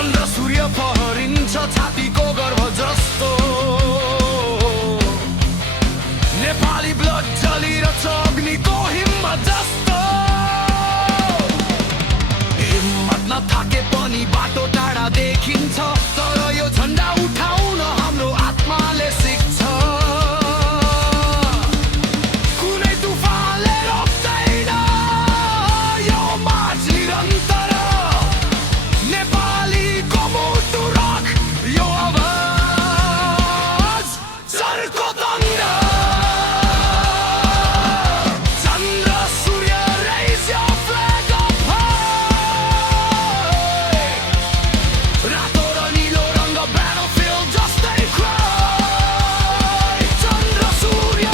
चन्द्र सूर्य पहरिन्छ छातीको गर्भ जस्तो नेपाली ब्लड जलिरहेछ अग्निको हिम्मत जस्तो हिम्मत नथाके पनि बाटो टाढा देखिन्छ तर यो झन्डा उठाउन हाम्रो आत्माले सिक्छ कुनै तुफानले रोक्दैन यो मार्च निरन्तर नेपालीको मुटु राख यो आवाज चर्को दण्ड चन्द्र सूर्य raise your flag up high रातो र नीलो रङ्ग battlefield जस्तै cry चन्द्र सूर्य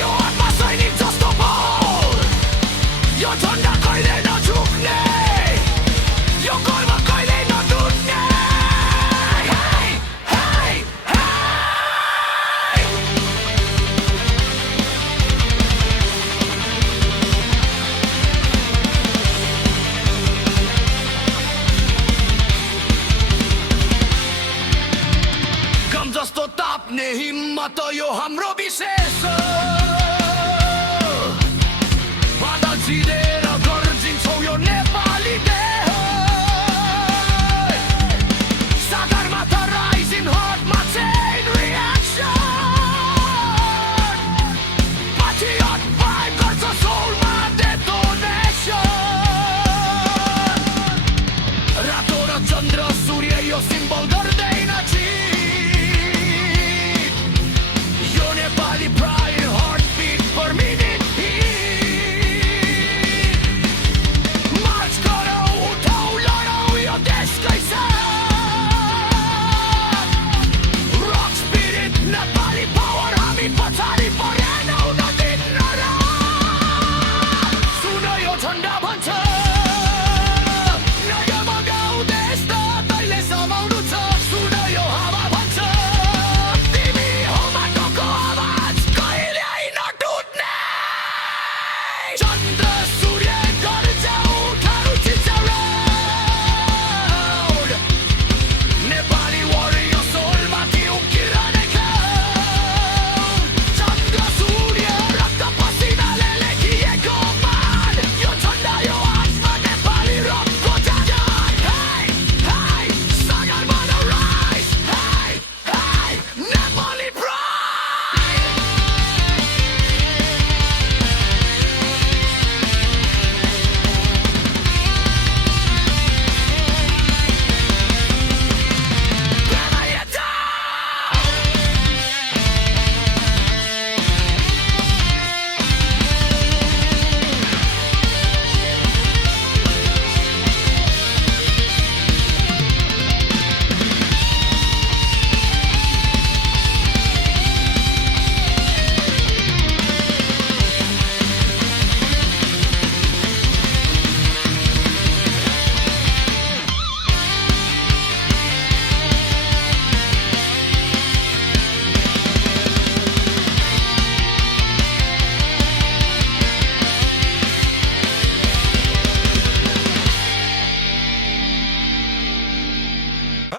यो आत्मा सैनिक जस्तो बोल यो झन्डा कहिले नझुक्ने यो गर्व कहिले नटुट्ने hey, hey, hey! गम जस्तो ताप्ने हिम्मत यो हाम्रो विशेष हो। बाधा जिरेर गर्जिन्छौ यो नेपाली देह सागरमाथा rising heartमा chain reaction patriot vibe गर्छ soulमा detonation रातो र चन्द्र सूर्य यो सिम्बल गर्दैन चित यो नेपाली